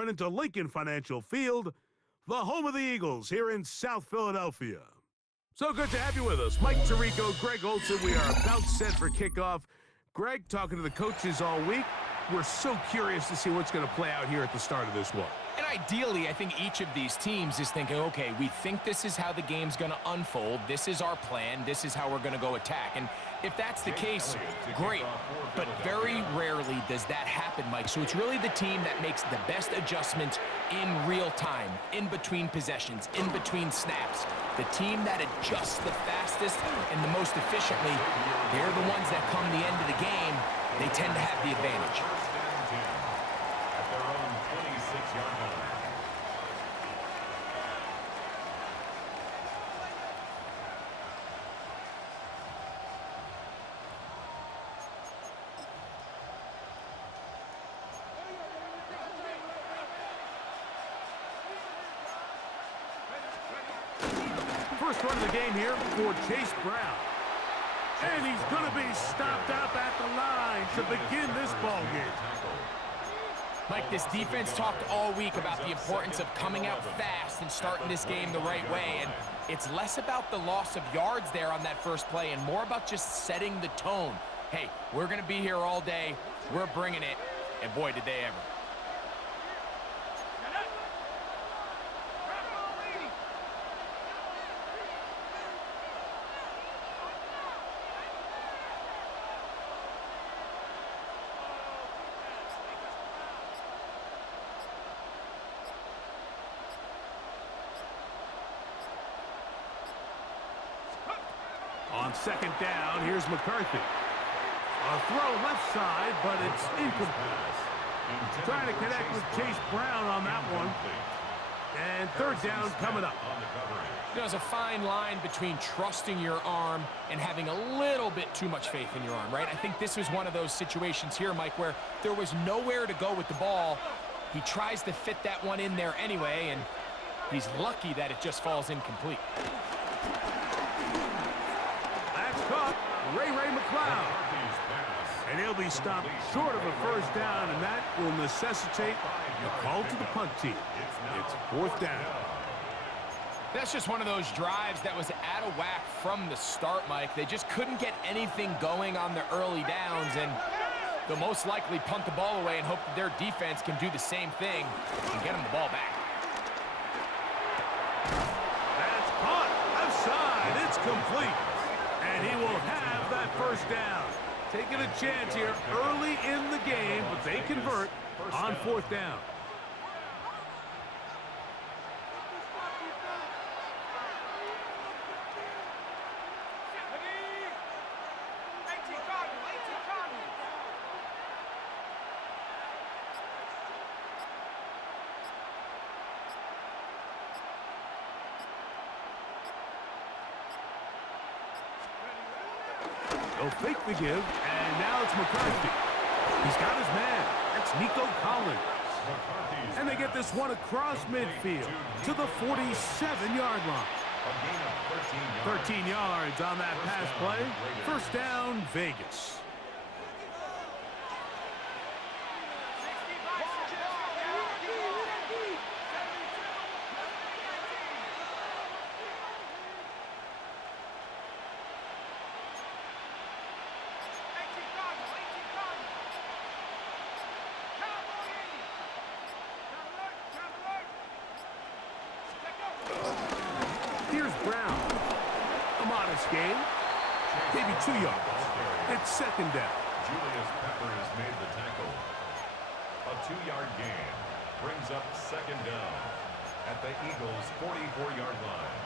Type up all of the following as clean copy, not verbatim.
run into Lincoln Financial Field, the home of the Eagles here in South Philadelphia. So good to have you with us. Mike Tirico, Greg Olson. We are about set for kickoff. Greg, talking to the coaches all week. We're so curious to see what's going to play out here at the start of this one. And ideally, I think each of these teams is thinking, okay, we think this is how the game's going to unfold. This is our plan. This is how we're going to go attack. And if that's the case, great. But very rarely does that happen, Mike. So it's really the team that makes the best adjustments in real time, in between possessions, in between snaps. The team that adjusts the fastest and the most efficiently, they're the ones that come the end of the game. They tend to have the advantage. At their own 26-yard line. First run of the game here for Chase Brown. And he's going to be stopped up at the line to begin this ball game. Mike, this defense talked all week about the importance of coming out fast and starting this game the right way. And it's less about the loss of yards there on that first play and more about just setting the tone. Hey, we're going to be here all day. We're bringing it. And boy, did they ever. On second down, here's McCarthy. A throw left side, but it's incomplete. Trying to connect with Chase Brown on that one. And third down coming up. There's a fine line between trusting your arm and having a little bit too much faith in your arm, right? I think this was one of those situations here, Mike, where there was nowhere to go with the ball. He tries to fit that one in there anyway, and he's lucky that it just falls incomplete. Caught Ray McLeod. And he'll be stopped short of a first down, and that will necessitate a call to the punt team. It's fourth down. That's just one of those drives that was out of whack from the start, Mike. They just couldn't get anything going on the early downs, and they'll most likely punt the ball away and hope that their defense can do the same thing and get them the ball back. That's caught. Left side. It's complete. And he will have that first down. Taking a chance here early in the game, but they convert on fourth down. They'll fake the give, and now it's McCarthy. He's got his man. That's Nico Collins. And they get this one across midfield to the 47-yard line. 13 yards on that pass play. First down, Vegas. Here's Brown. A modest gain. Maybe 2 yards. It's second down. Julius Pepper has made the tackle. A 2-yard gain brings up second down at the Eagles' 44-yard line.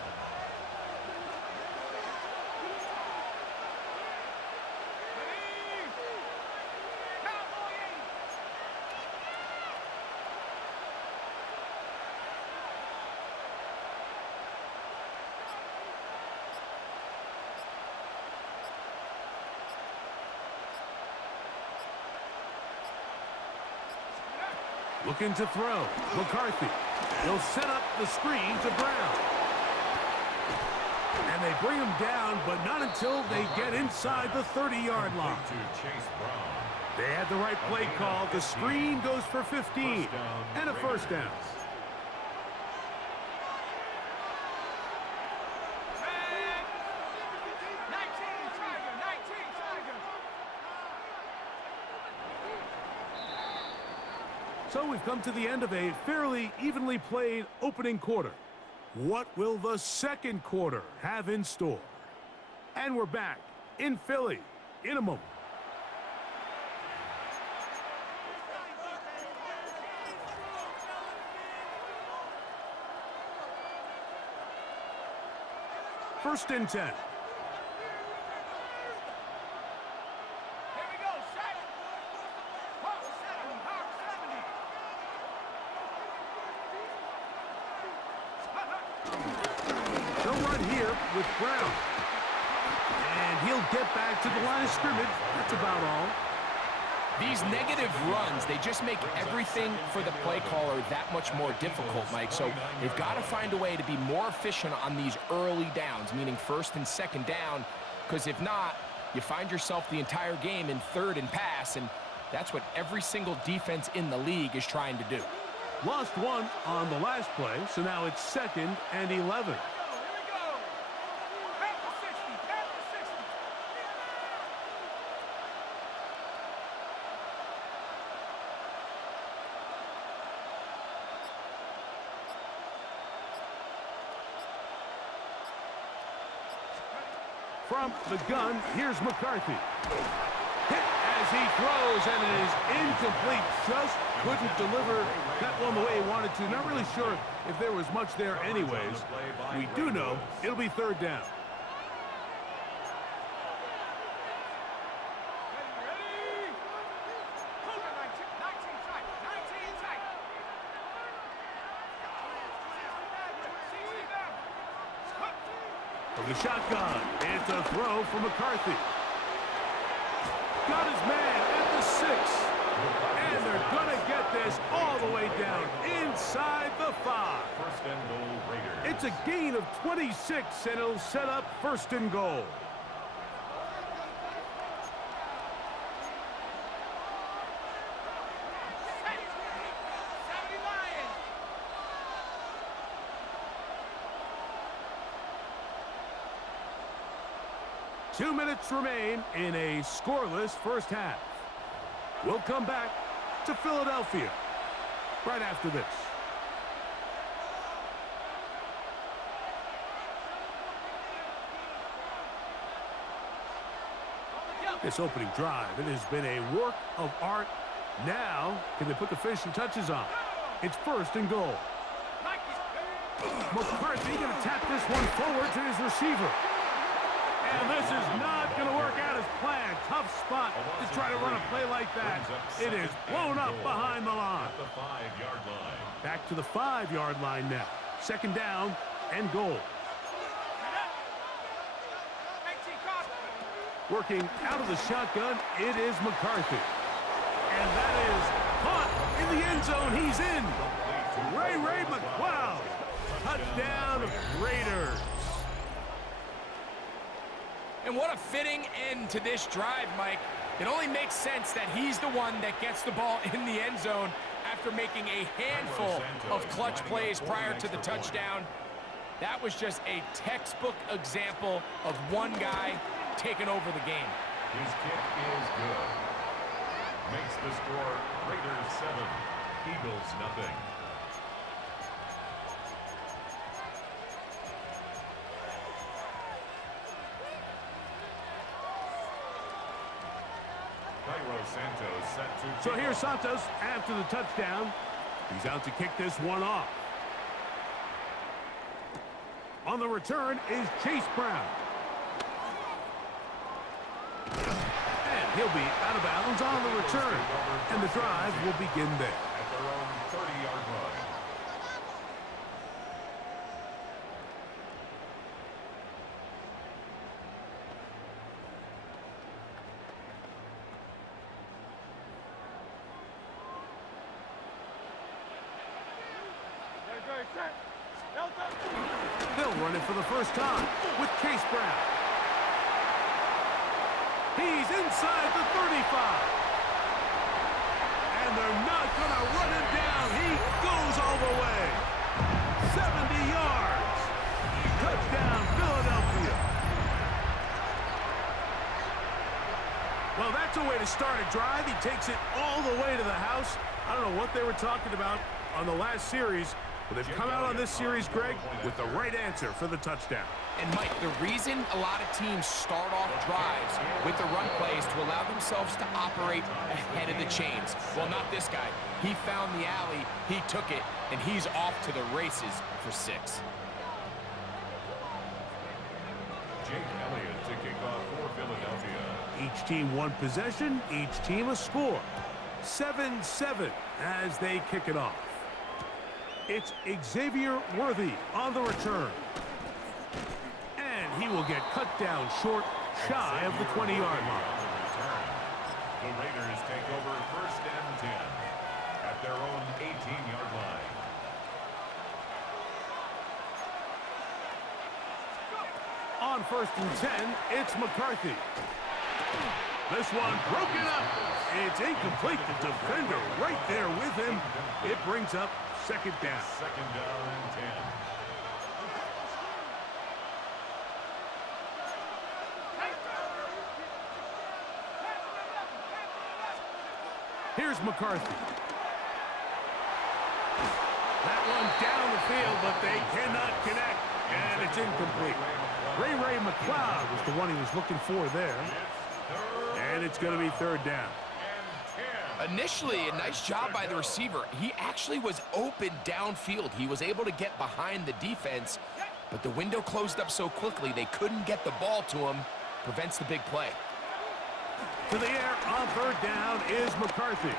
Looking to throw. McCarthy. He'll set up the screen to Brown. And they bring him down, but not until they get inside the 30-yard line. To Chase Brown. They had the right play call. The screen goes for 15 and a first down. So we've come to the end of a fairly evenly played opening quarter. What will the second quarter have in store? And we're back in Philly in a moment. First and 10. They'll run here with Brown. And he'll get back to the line of scrimmage. That's about all. These negative runs, they just make everything for the play caller that much more difficult, Mike. So they've got to find a way to be more efficient on these early downs, meaning first and second down, because if not, you find yourself the entire game in third and pass, and that's what every single defense in the league is trying to do. Lost one on the last play, so now it's 2nd and 11. From the gun, here's McCarthy. Hit as he throws, and it is incomplete. Just couldn't deliver that one the way he wanted to. Not really sure if there was much there anyways. We do know it'll be third down. From the shotgun, it's a throw for McCarthy. Got his man at the 6. And they're going to get this all the way down inside the 5. First and goal, Raiders. It's a gain of 26, and it'll set up first and goal. Two minutes remain in a scoreless first half. We'll come back to Philadelphia right after this. This opening drive, it has been a work of art. Now, can they put the finishing touches on? It's first and goal. McCarthy going to tap this one forward to his receiver. And this is not going to work out as planned. Tough spot to try to run a play like that. It is blown up behind the line. The 5-yard line. Back to the 5-yard line now. Second down and goal. Working out of the shotgun, it is McCarthy. And that is caught in the end zone. He's in. Ray McCloud. Touchdown, Raiders. And what a fitting end to this drive, Mike. It only makes sense that he's the one that gets the ball in the end zone after making a handful of clutch plays prior to the touchdown. That was just a textbook example of one guy taking over the game. His kick is good. Makes the score Raiders 7, Eagles nothing. So here's Santos after the touchdown. He's out to kick this one off. On the return is Chase Brown. And he'll be out of bounds on the return. And the drive will begin there. At their own 30-yard line. They'll run it for the first time with Chase Brown. He's inside the 35. and they're not going to run him down. He goes all the way. 70 yards. Touchdown, Philadelphia. Well, that's a way to start a drive. He takes it all the way to the house. I don't know what they were talking about on the last series, but they've come out on this series, Greg, with the right answer for the touchdown. And, Mike, the reason a lot of teams start off drives with the run play is to allow themselves to operate ahead of the chains. Well, not this guy. He found the alley, he took it, and he's off to the races for 6. Jake Elliott to kick off for Philadelphia. Each team one possession, each team a score. 7-7 as they kick it off. It's Xavier Worthy on the return. And he will get cut down short, shy of the 20-yard line. The Raiders take over 1st and 10 at their own 18-yard line. On 1st and 10, it's McCarthy. This one broken up. It's incomplete. The defender right there with him. It brings up 2nd down. 2nd down and 10. Here's McCarthy. That one down the field, but they cannot connect, and it's incomplete. Ray McLeod was the one he was looking for there. And it's going to be 3rd down. Initially, a nice job by the receiver. He actually was open downfield. He was able to get behind the defense, but the window closed up so quickly they couldn't get the ball to him. Prevents the big play. To the air on 3rd down is McCarthy.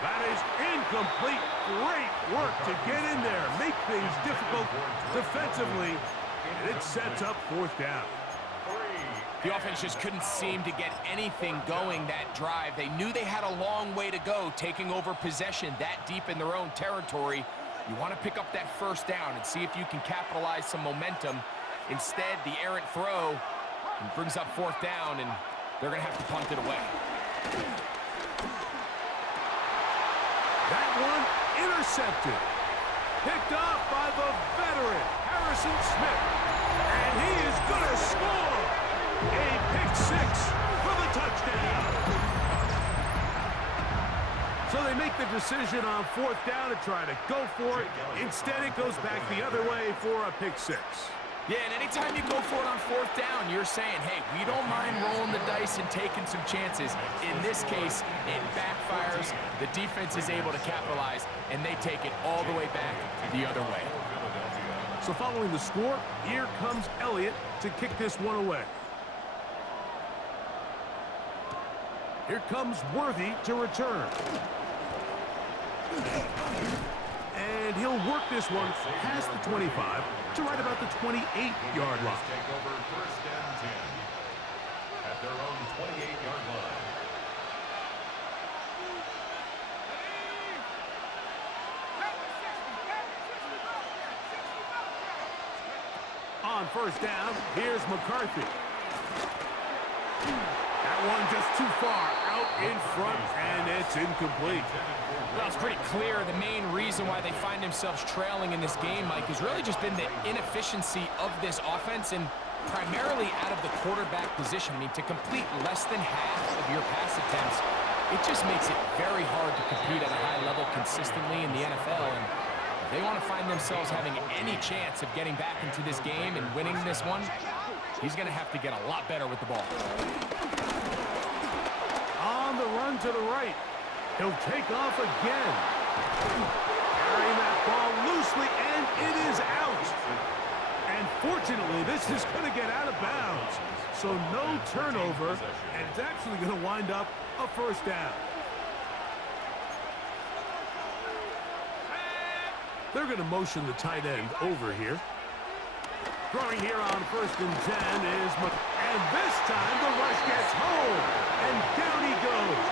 That is incomplete. Great work to get in there, make things difficult defensively, and it sets up 4th down. The offense just couldn't seem to get anything going that drive. They knew they had a long way to go, taking over possession that deep in their own territory. You want to pick up that 1st down and see if you can capitalize some momentum. Instead, the errant throw brings up 4th down, and they're going to have to punt it away. That one intercepted. Picked off by the veteran, Harrison Smith. And he is going to score. A pick 6 for the touchdown. So they make the decision on 4th down to try to go for it. Instead, it goes back the other way for a pick 6. Yeah, and anytime you go for it on 4th down, you're saying, hey, we don't mind rolling the dice and taking some chances. In this case, it backfires. The defense is able to capitalize, and they take it all the way back the other way. So following the score, here comes Elliott to kick this one away. Here comes Worthy to return. And he'll work this one past the 25 to right about the 28-yard line. Take over 1st and 10 at their own 28-yard line. On 1st down, here's McCarthy. That one just too far out in front, and it's incomplete. Well, it's pretty clear the main reason why they find themselves trailing in this game, Mike, has really just been the inefficiency of this offense and primarily out of the quarterback position. I mean, to complete less than half of your pass attempts, it just makes it very hard to compete at a high level consistently in the NFL. And if they want to find themselves having any chance of getting back into this game and winning this one, he's going to have to get a lot better with the ball. On the run to the right. He'll take off again. Carrying that ball loosely, and it is out. And fortunately, this is going to get out of bounds. So no turnover, and it's actually going to wind up a 1st down. They're going to motion the tight end over here. Throwing here on 1st and 10 is and this time the rush gets home. And down he goes.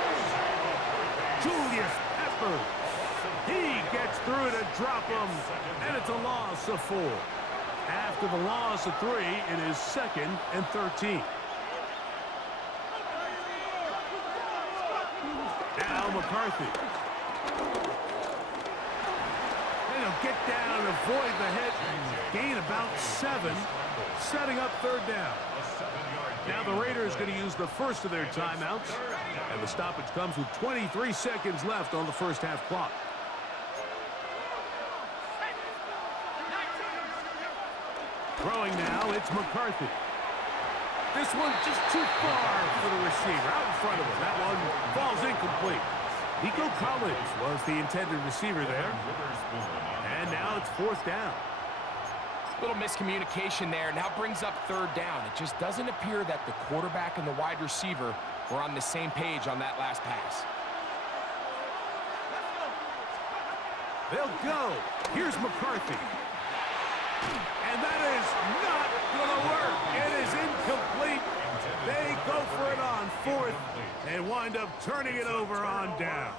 Julius Peppers. He gets through to drop him, and it's a loss of 4. After the loss of 3, it is 2nd and 13. Now McCarthy. And he'll get down and avoid the hit. Gain about 7, setting up third down. Now the Raiders going to use the first of their timeouts. And the stoppage comes with 23 seconds left on the first half clock. Throwing now, it's McCarthy. This one just too far for the receiver. Out in front of him. That one falls incomplete. Nico Collins was the intended receiver there. And now it's fourth down. Little miscommunication there. Now brings up third down. It just doesn't appear that the quarterback and the wide receiver were on the same page on that last pass. They'll go. Here's McCarthy. And that is not going to work. It is incomplete. They go for it on fourth and wind up turning it over on down.